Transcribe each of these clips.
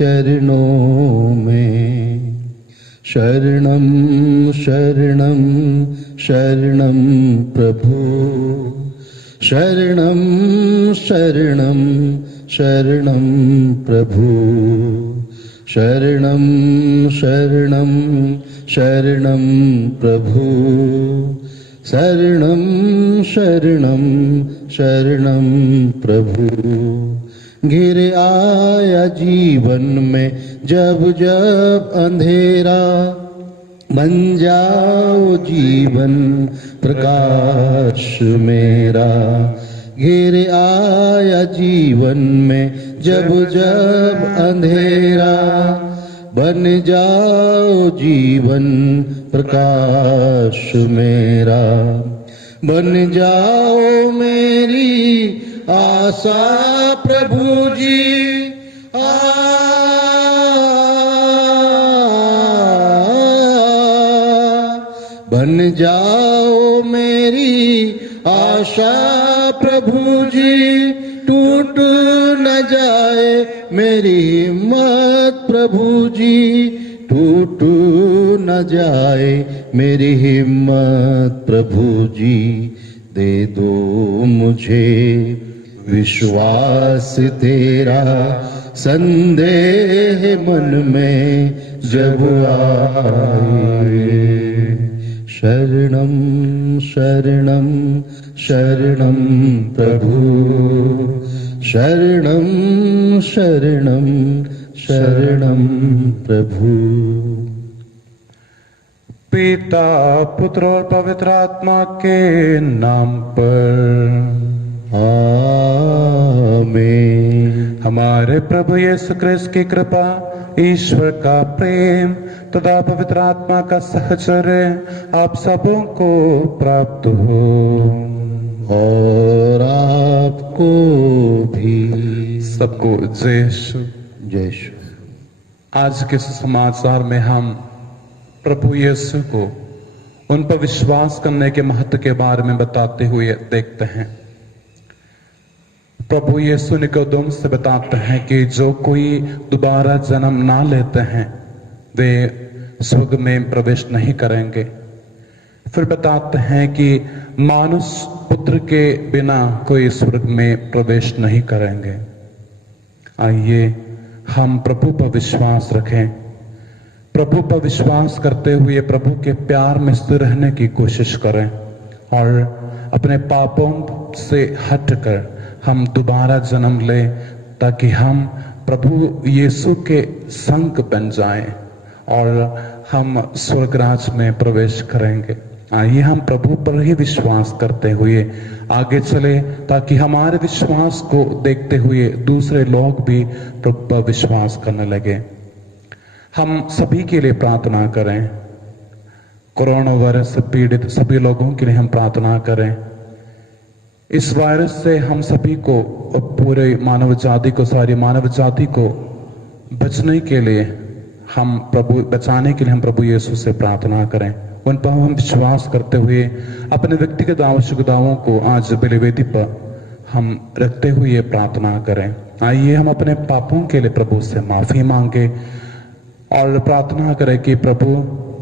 चरणों में। शरणं शरणं शरणं प्रभु, शरणं शरणं शरणं प्रभु, शरणं शरणं शरणं प्रभु, शरणं शरणं शरणं प्रभु। घिर आया जीवन में जब जब अंधेरा, बन जाओ जीवन प्रकाश मेरा। घिर आया जीवन में जब जब अंधेरा, बन जाओ जीवन प्रकाश मेरा। बन जाओ मेरी आशा प्रभु जी, बन जाओ मेरी आशा प्रभु जी। टूट न जाए मेरी हिम्मत प्रभु जी, टूट न जाए मेरी हिम्मत प्रभु जी। दे दो मुझे विश्वास तेरा, संदेह मन में जब आए। शरणं शरणं शरणं प्रभु, शरणं शरणं शरणं प्रभु। पिता पुत्र और पवित्र आत्मा के नाम पर आमीन। हमारे प्रभु यीशु ख्रिस्त की कृपा, ईश्वर का प्रेम तथा पवित्र आत्मा का सहचर्य आप सबों को प्राप्त हो और आपको भी। सबको जय यीशु। जय यीशु। आज के समाचार में हम प्रभु यीशु को उन पर विश्वास करने के महत्व के बारे में बताते हुए देखते हैं। प्रभु यीशु निकोदेम से बताते हैं कि जो कोई दोबारा जन्म ना लेते हैं वे स्वर्ग में प्रवेश नहीं करेंगे। फिर बताते हैं कि मानुष पुत्र के बिना कोई स्वर्ग में प्रवेश नहीं करेंगे। आइए हम प्रभु पर विश्वास रखें, प्रभु पर विश्वास करते हुए प्रभु के प्यार में स्थिर रहने की कोशिश करें और अपने पापों से हटकर हम दोबारा जन्म लें, ताकि हम प्रभु यीशु के संग बन जाएं और हम स्वर्गराज में प्रवेश करेंगे। आइए हम प्रभु पर ही विश्वास करते हुए आगे चले, ताकि हमारे विश्वास को देखते हुए दूसरे लोग भी प्रभु पर विश्वास करने लगे। हम सभी के लिए प्रार्थना करें, कोरोना वायरस से पीड़ित सभी लोगों के लिए हम प्रार्थना करें। इस वायरस से हम सभी को, पूरे मानव जाति को, सारी मानव जाति को बचने के लिए हम प्रभु, बचाने के लिए हम प्रभु यीशु से प्रार्थना करें। उन पर हम विश्वास करते हुए अपने व्यक्तिगत आवश्यकताओं को आज बलिवेदी पर हम रखते हुए प्रार्थना करें। आइए हम अपने पापों के लिए प्रभु से माफी मांगे और प्रार्थना करें कि प्रभु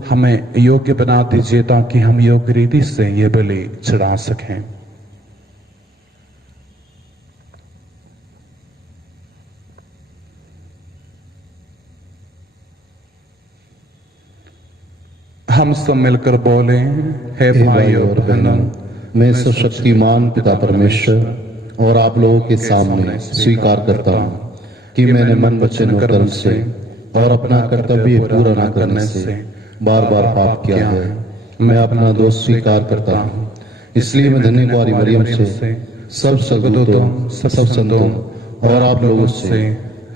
हमें योग्य बना दीजिए, ताकि हम योग्य रीति से ये बलि चढ़ा सकें। हम सब मिलकर बोले, हे भाइयों और बहनों, मैं सर्वशक्तिमान पिता परमेश्वर और आप लोगों के सामने स्वीकार करता हूँ कि मैंने मन वचन और कर्म से और अपना कर्तव्य पूरा न करने से बार बार पाप किया है। मैं अपना दोष स्वीकार करता हूँ। इसलिए मैं धन्य कुंवारी मरियम से, सब सद्दूतों, सब संतों और आप लोगों से,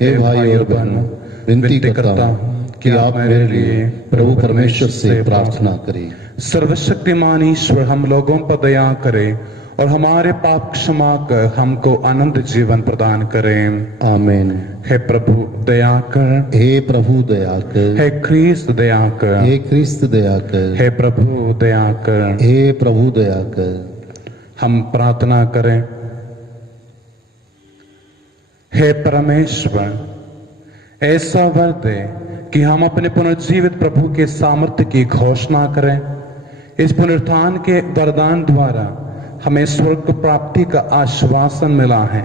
हे भाई और बहनों, विनती करता हूँ कि आप मेरे लिए प्रभु परमेश्वर से प्रार्थना करें। सर्वशक्तिमान ईश्वर हम लोगों पर दया करे और हमारे पाप क्षमा कर हमको आनंद जीवन प्रदान करें। आमीन। हे प्रभु दया कर, हे प्रभु दया कर, हे ख्रीस्त दया कर, हे ख्रीस्त दया कर, हे प्रभु दया कर, हे प्रभु दया कर। हम प्रार्थना करें। हे परमेश्वर, ऐसा वर दे कि हम अपने पुनर्जीवित प्रभु के सामर्थ्य की घोषणा करें। इस पुनरुत्थान के वरदान द्वारा हमें स्वर्ग प्राप्ति का आश्वासन मिला है।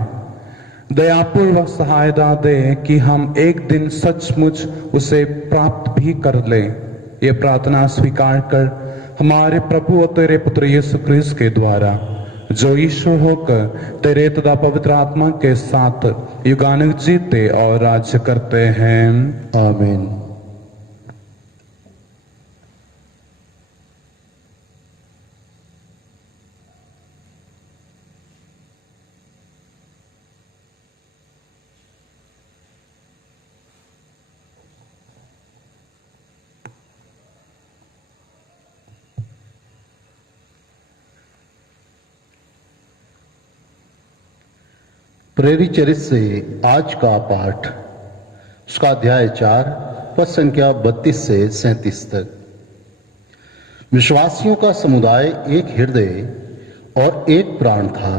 दयापूर्वक सहायता दे कि हम एक दिन सचमुच उसे प्राप्त भी कर ले। ये प्रार्थना स्वीकार कर हमारे प्रभु और तेरे पुत्र यीशु क्रिस्त के द्वारा, जो ईश्वर होकर तेरे तथा पवित्र आत्मा के साथ युगानुग जीते और राज्य करते हैं। आमीन। प्रेरित चरित्र से आज का पाठ, उसका अध्याय 4 पद संख्या 32 से 37 तक। विश्वासियों का समुदाय एक हृदय और एक प्राण था।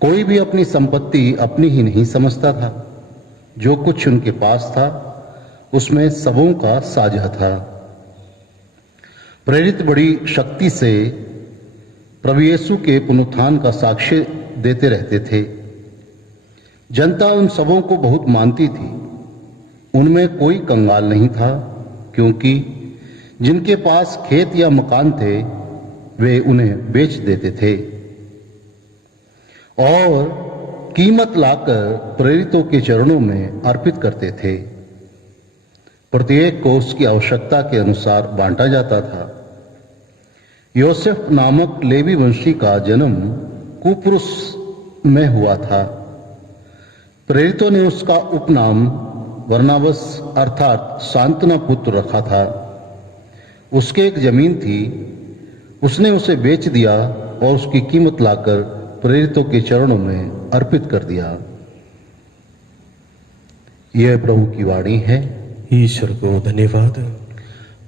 कोई भी अपनी संपत्ति अपनी ही नहीं समझता था। जो कुछ उनके पास था उसमें सबों का साझा था। प्रेरित बड़ी शक्ति से प्रभु यीशु के पुनरुत्थान का साक्ष्य देते रहते थे। जनता उन सबों को बहुत मानती थी। उनमें कोई कंगाल नहीं था, क्योंकि जिनके पास खेत या मकान थे वे उन्हें बेच देते थे और कीमत लाकर प्रेरितों के चरणों में अर्पित करते थे। प्रत्येक को उसकी आवश्यकता के अनुसार बांटा जाता था। योसेफ नामक लेवी वंशी का जन्म कुपुरुष में हुआ था। प्रेरितों ने उसका उपनाम बरनबास अर्थात सांत्वना पुत्र रखा था। उसके एक जमीन थी, उसने उसे बेच दिया और उसकी कीमत लाकर प्रेरितों के चरणों में अर्पित कर दिया। यह प्रभु की वाणी है। ईश्वर को धन्यवाद।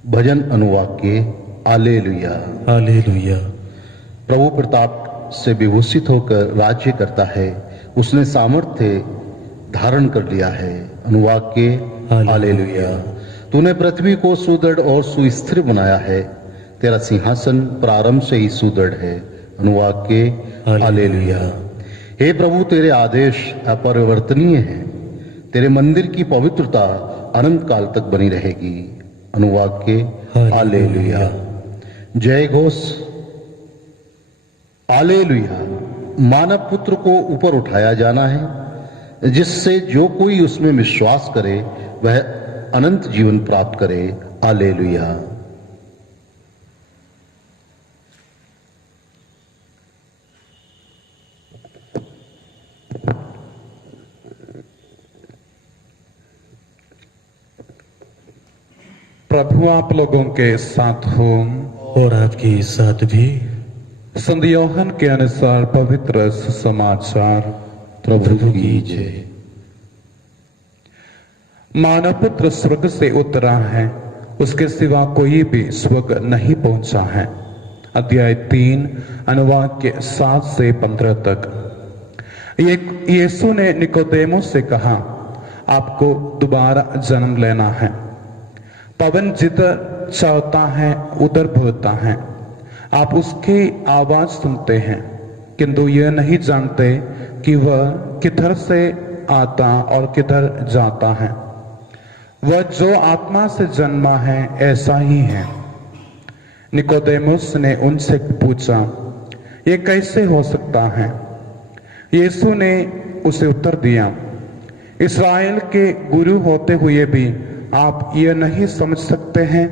भजन अनुवाक्य हालेलुया। हालेलुया। प्रभु प्रताप से विभूषित होकर राज्य करता है। उसने सामर्थ्य धारण कर लिया है। अनुवाक्य हालेलुया। तूने पृथ्वी को सुदृढ़ और सुस्थिर बनाया है। तेरा सिंहासन प्रारंभ से ही सुदृढ़ है। अनुवाक्य हालेलुया। हे प्रभु, तेरे आदेश अपरिवर्तनीय हैं। तेरे मंदिर की पवित्रता अनंत काल तक बनी रहेगी। अनुवाक्य हालेलुया। जय घोष हालेलुया। मानव पुत्र को ऊपर उठाया जाना है, जिससे जो कोई उसमें विश्वास करे वह अनंत जीवन प्राप्त करे। हालेलुया। प्रभु आप लोगों के साथ हो और आपके साथ भी। संत यूहन्ना के अनुसार पवित्र समाचार। प्रभु की जय। मानव पुत्र स्वर्ग से उतरा है, उसके सिवा कोई भी स्वर्ग नहीं पहुंचा है। अध्याय 3 अनुवाद के 7 से 15 तक। यीशु ने निकोदेमुस से कहा, आपको दोबारा जन्म लेना है। पवन जिधर चलता है उधर बहता है। आप उसकी आवाज सुनते हैं, किंतु यह नहीं जानते कि वह किधर से आता और किधर जाता है। वह जो आत्मा से जन्मा है ऐसा ही है। निकोदेमुस ने उनसे पूछा, यह कैसे हो सकता है? यीशु ने उसे उत्तर दिया, इस्राएल के गुरु होते हुए भी आप यह नहीं समझ सकते हैं?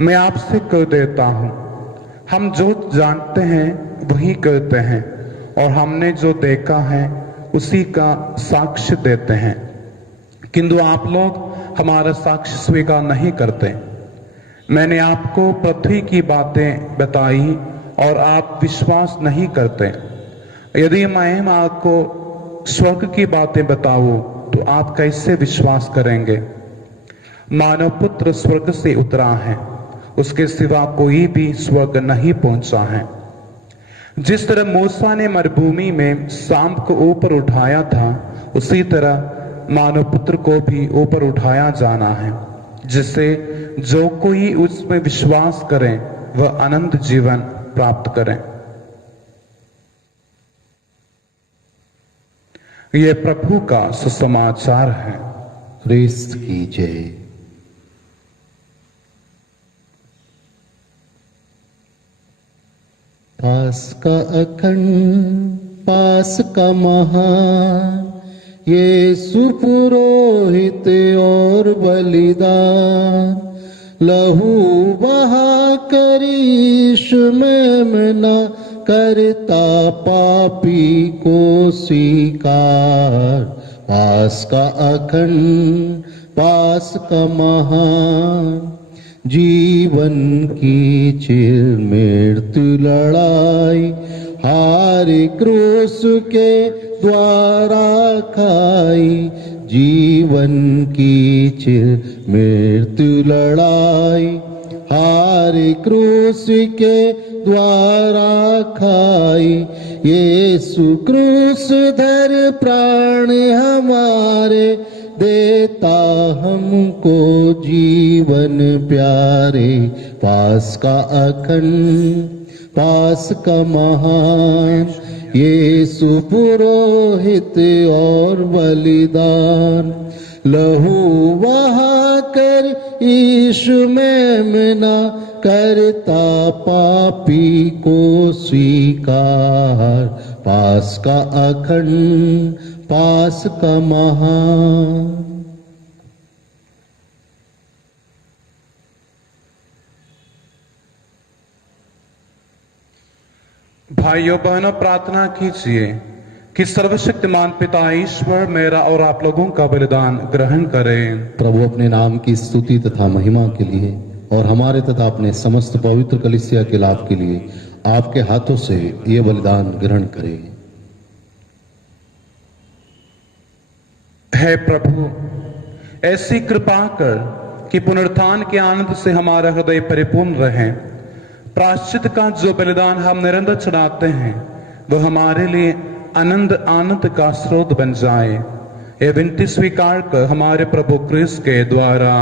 मैं आपसे कह देता हूं, हम जो जानते हैं वही कहते हैं और हमने जो देखा है उसी का साक्ष्य देते हैं, किंतु आप लोग हमारा साक्ष्य स्वीकार नहीं करते। मैंने आपको पृथ्वी की बातें बताई और आप विश्वास नहीं करते। यदि मैं आपको स्वर्ग की बातें बताऊं तो आप कैसे विश्वास करेंगे? मानव पुत्र स्वर्ग से उतरा है, उसके सिवा कोई भी स्वर्ग नहीं पहुंचा है। जिस तरह मूसा ने मरुभूमि में सांप को ऊपर उठाया था, उसी तरह मानव पुत्र को भी ऊपर उठाया जाना है, जिससे जो कोई उसमें विश्वास करे वह अनंत जीवन प्राप्त करे। यह प्रभु का सुसमाचार है। ख्रिस्त की जय। पास का अखंड, पास का महान, यीशु पुरोहित और बलिदान, लहू बहा कर यीशु मेमना, करता पापी को स्वीकार। पास का अखंड, पास का महान, जीवन की चिर मृत्यु लड़ाई, हार क्रूस के द्वारा खाई। जीवन की चिर मृत्यु लड़ाई, हार क्रूस के द्वारा खाई। यीशु क्रूस धर प्राण हमारे, देता हमको जीवन प्यारे। पास का अखंड, पास का महान, यीशु पुरोहित और बलिदान, लहू बहा कर यीशु मेमना, करता पापी को स्वीकार। पास का अखंड, पास का महान। भाइयों बहनों, प्रार्थना कीजिए कि सर्वशक्तिमान पिता ईश्वर मेरा और आप लोगों का बलिदान ग्रहण करें। प्रभु अपने नाम की स्तुति तथा महिमा के लिए और हमारे तथा अपने समस्त पवित्र कलीसिया के लाभ के लिए आपके हाथों से ये बलिदान ग्रहण करें। हे प्रभु, ऐसी कृपा कर कि पुनरुत्थान के आनंद से हमारा हृदय परिपूर्ण रहे। प्रायश्चित का जो बलिदान हम निरंतर चढ़ाते हैं वह हमारे लिए आनंद का स्रोत बन जाए। ये विनती स्वीकार कर हमारे प्रभु क्रिस्त के द्वारा।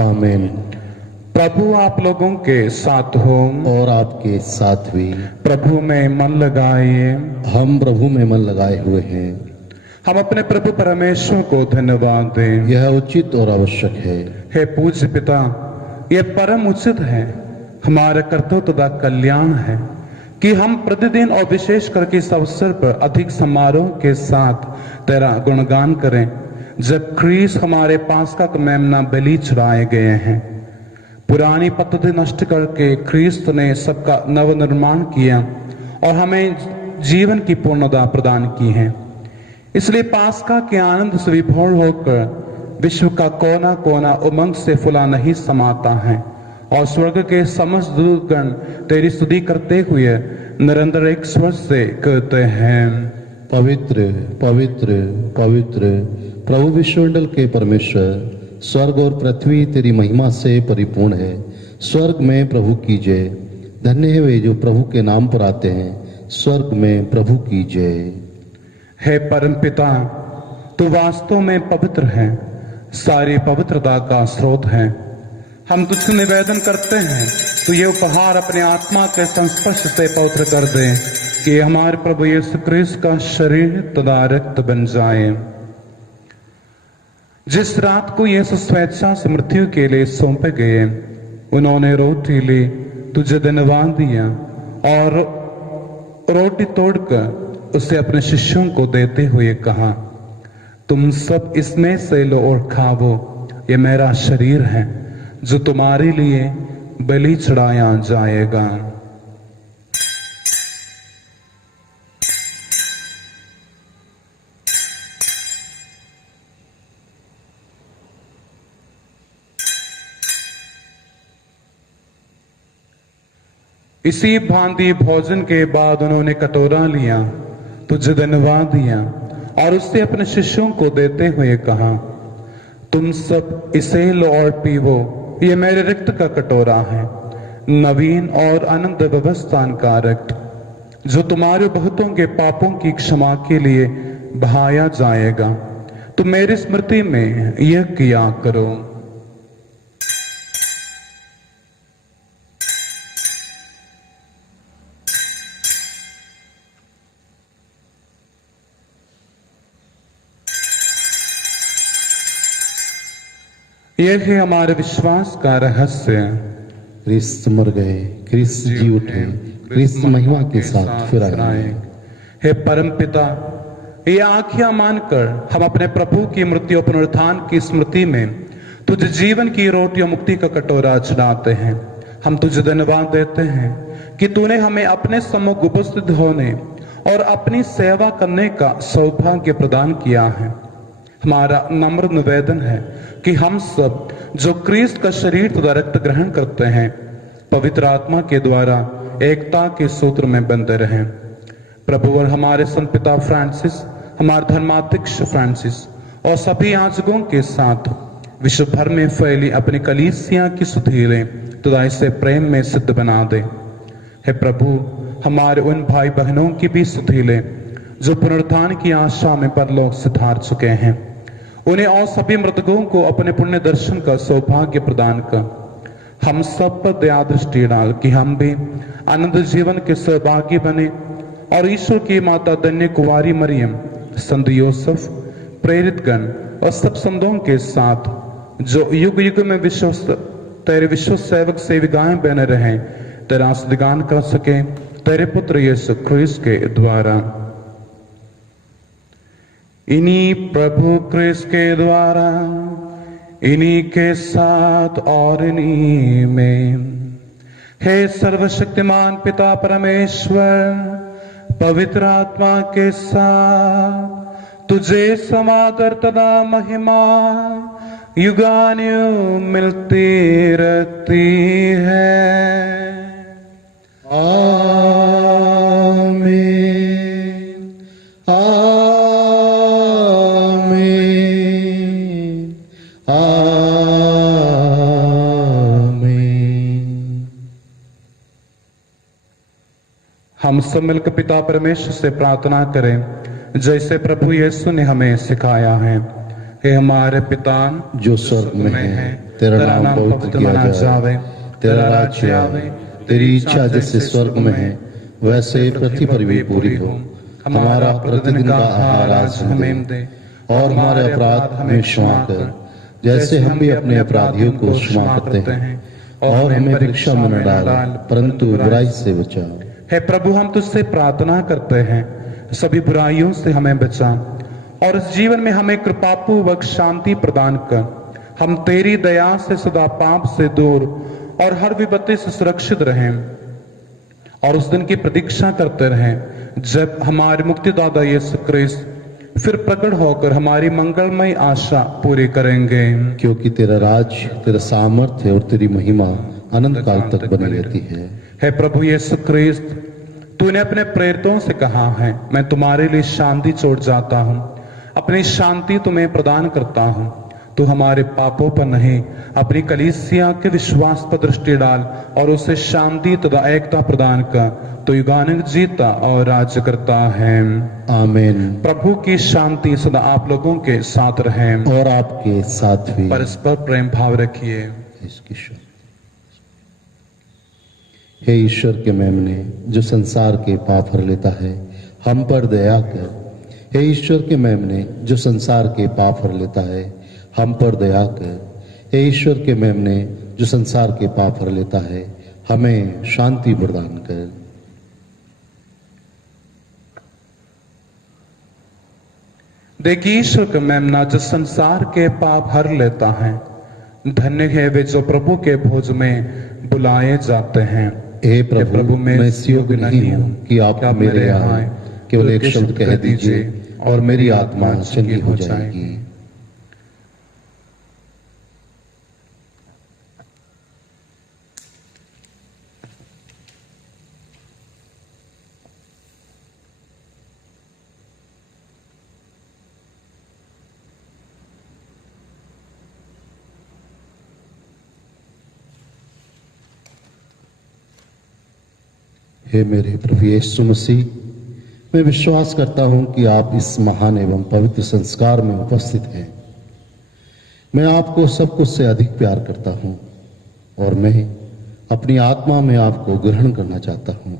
आमीन। प्रभु आप लोगों के साथ हो और आपके साथ भी। प्रभु में मन लगाइए। हम प्रभु में मन लगाए हुए हैं। हम अपने प्रभु परमेश्वर को धन्यवाद दें। यह उचित और आवश्यक है। हे पूज्य पिता, यह परम उचित है, हमारा कर्तव्य तथा कल्याण है कि हम प्रतिदिन और विशेष करके इस अवसर पर अधिक समारोह के साथ तेरा गुणगान करें, जब ख्रीस हमारे पास का मेमना बलि चढ़ाए गए हैं। पुरानी पद्धति नष्ट करके ख्रीस्त ने सबका नव निर्माण किया और हमें जीवन की पूर्णता प्रदान की है। इसलिए पास्का के आनंद से विभोर होकर विश्व का कोना कोना उमंग से फुला नहीं समाता है और स्वर्ग के समस्त दूतगण तेरी स्तुति करते हुए निरंतर एक स्वर से कहते हैं, पवित्र पवित्र पवित्र प्रभु विश्वमंडल के परमेश्वर, स्वर्ग और पृथ्वी तेरी महिमा से परिपूर्ण है। स्वर्ग में प्रभु की जय। धन्य है वे जो प्रभु के नाम पर आते हैं। स्वर्ग में प्रभु की जय। हे परम पिता, तू वास्तव में पवित्र है, सारी पवित्रता का स्रोत है। हम तुझसे निवेदन करते हैं तो ये उपहार अपने आत्मा के संस्पर्श से पवित्र कर दे कि हमारे प्रभु यीशु क्रिस्त का शरीर तथा रक्त बन जाए। जिस रात को यीशु स्वेच्छा से मृत्यु के लिए सौंपे गए, उन्होंने रोटी ली, तुझे धन्यवाद दिया और रोटी तोड़कर उसे अपने शिष्यों को देते हुए कहा, तुम सब इसमें से लो और खाओ, ये मेरा शरीर है जो तुम्हारे लिए बलि चढ़ाया जाएगा। इसी भांति भोजन के बाद उन्होंने कटोरा लिया, तुझे धन्यवाद दिया और उससे अपने शिष्यों को देते हुए कहा, तुम सब इसे लो और पीवो, ये मेरे रक्त का कटोरा है, नवीन और अनंत व्यवस्थान का रक्त, जो तुम्हारे बहुतों के पापों की क्षमा के लिए बहाया जाएगा। तुम मेरी स्मृति में यह किया करो। यह है हमारे विश्वास का रहस्य। क्रिस्त मर गए, क्रिस्त जी उठे, क्रिस्त महिमा के साथ फिर आए। हे परम पिता, ये आंखें मानकर हम अपने प्रभु की मृत्यु और पुनरुत्थान की स्मृति में तुझे जीवन की रोटी और मुक्ति का कटोरा चढ़ाते हैं। हम तुझे धन्यवाद देते हैं कि तूने हमें अपने सम्मुख उपस्थित होने और अपनी सेवा करने का सौभाग्य प्रदान किया है। हमारा नम्र निवेदन है कि हम सब जो क्रिस्त का शरीर तथा रक्त ग्रहण करते हैं, पवित्र आत्मा के द्वारा एकता के सूत्र में बंधे रहें। प्रभु और हमारे संत पिता फ्रांसिस, हमारे धर्माध्यक्ष फ्रांसिस और सभी याजकों के साथ विश्व भर में फैली अपनी कलीसिया की सुधीलें तथा इसे प्रेम में सिद्ध बना दे। हे प्रभु, हमारे उन भाई बहनों की भी सुधीलें जो पुनरुत्थान की आशा में परलोक सिधार चुके हैं, उन्हें और सभी मृतकों को अपने पुण्य दर्शन का सौभाग्य प्रदान कर हम सब पर दया दृष्टि डाल कि हम भी आनंद जीवन के सहभागी बने और ईश्वर की माता धन्य कुंवारी मरियम, संत यूसुफ, प्रेरित गण और सब संतों के साथ जो युग युग में तेरे विश्व सेवक सेविकाएं बने रहें, तेरा स्तुतिगान कर सके तेरे पुत्र यीशु क्रिस्त के द्वारा। इन्हीं प्रभु क्रिस्त के द्वारा, इन्हीं के साथ और इन्हीं में, हे सर्वशक्तिमान पिता परमेश्वर, पवित्र आत्मा के साथ तुझे समादर तथा महिमा युगान्युग मिलती रहती है। आमीन, आमीन, आमीन। हम सब मिलकर पिता परमेश्वर से प्रार्थना करें जैसे प्रभु यीशु ने हमें सिखाया है। हे हमारे पिता जो स्वर्ग में है, तेरा नाम पवित्र माना जावे, तेरा राज्य आवे, तेरी इच्छा जैसे स्वर्ग में है वैसे पृथ्वी पर भी पूरी हो। हमारा प्रतिदिन का आहार आज हमें दे और हमारे अपराध हमें क्षमा कर जैसे हम भी अपने अपराधियों को क्षमा करते हैं, और हमें परीक्षा में न डाल परंतु बुराई से बचाओ। हे प्रभु, हम तुझसे प्रार्थना करते हैं सभी बुराइयों से हमें बचा और इस जीवन में हमें कृपापूर्वक शांति प्रदान कर हम तेरी दया से सदा पाप से दूर और हर विपत्ति से सुरक्षित रहें और उस दिन की प्रतीक्षा करते रहें जब हमारे मुक्तिदाता यीशु क्रिस्त फिर प्रकट होकर हमारी मंगलमय आशा पूरी करेंगे। क्योंकि तेरा राज, तेरा सामर्थ्य और तेरी महिमा अनंत काल तक बनी रहती है। हे प्रभु यीशु क्रिस्त, तूने अपने प्रेरितों से कहा है, मैं तुम्हारे लिए शांति छोड़ जाता हूं, अपनी शांति तुम्हें प्रदान करता हूं। तू हमारे पापों पर नहीं, अपनी कलीसिया के विश्वास पर दृष्टि डाल और उसे शांति तथा एकता प्रदान कर। तो युगानुग जीता और राज्य करता है। आमीन। प्रभु की शांति सदा आप लोगों के साथ रहे और आपके साथ भी। परस्पर प्रेम भाव रखिए। हे ईश्वर के मेमने, जो संसार के पाप हर लेता है, हम पर दया कर। हे ईश्वर के मेमने, जो संसार के पाप हर लेता है, हम पर दया कर। हे ईश्वर के मेमने, जो संसार के पाप हर लेता है, हमें शांति प्रदान कर। देखिए ईश्वर का मेमना जो संसार के पाप हर लेता है। धन्य है वे जो प्रभु के भोज में बुलाए जाते हैं। हे प्रभु, मैं इस योग्य नहीं हूं कि आप मेरे यहाँ आए, केवल एक शब्द कह दीजिए और मेरी आत्मा चंगी हो जाएगी। हे मेरे प्रभु यीशु मसीह, मैं विश्वास करता हूं कि आप इस महान एवं पवित्र संस्कार में उपस्थित हैं। मैं आपको सब कुछ से अधिक प्यार करता हूं और मैं अपनी आत्मा में आपको ग्रहण करना चाहता हूं।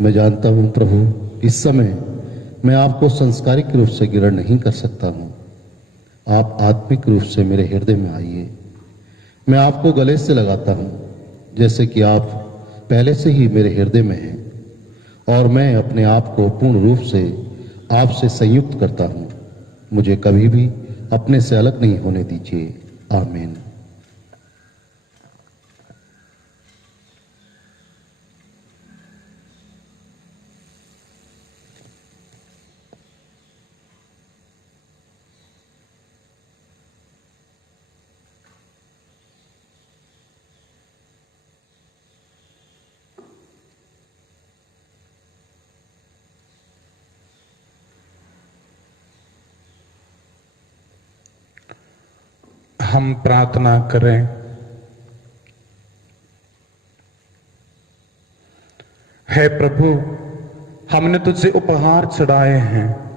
मैं जानता हूं प्रभु, इस समय मैं आपको सांस्कारिक रूप से ग्रहण नहीं कर सकता हूं। आप आत्मिक रूप से मेरे हृदय में आइए। मैं आपको गले से लगाता हूं जैसे कि आप पहले से ही मेरे हृदय में हैं, और मैं अपने आप को पूर्ण रूप से आपसे संयुक्त करता हूं। मुझे कभी भी अपने से अलग नहीं होने दीजिए। आमीन। हम प्रार्थना करें। हे प्रभु, हमने तुझसे उपहार चढ़ाए हैं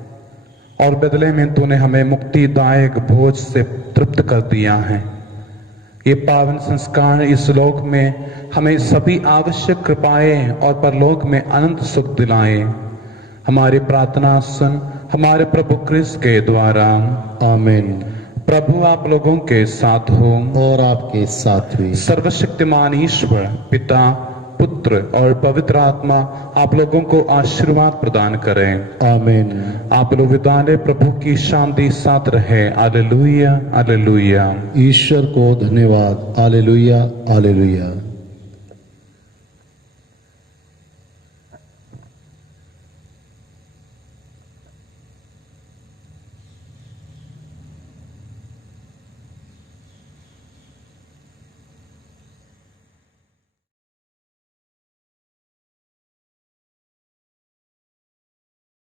और बदले में तूने हमें मुक्तिदायक भोज से तृप्त कर दिया है। ये पावन संस्कार इस लोक में हमें सभी आवश्यक कृपाएं और परलोक में अनंत सुख दिलाए। हमारी प्रार्थना सुन हमारे प्रभु क्रिस्त के द्वारा। आमीन। प्रभु आप लोगों के साथ हो और आपके साथ भी। सर्वशक्तिमान ईश्वर पिता, पुत्र और पवित्र आत्मा आप लोगों को आशीर्वाद प्रदान करें। आमीन। आप लोग विदा लें। प्रभु की शांति साथ रहे। Hallelujah hallelujah. ईश्वर को धन्यवाद। Hallelujah hallelujah.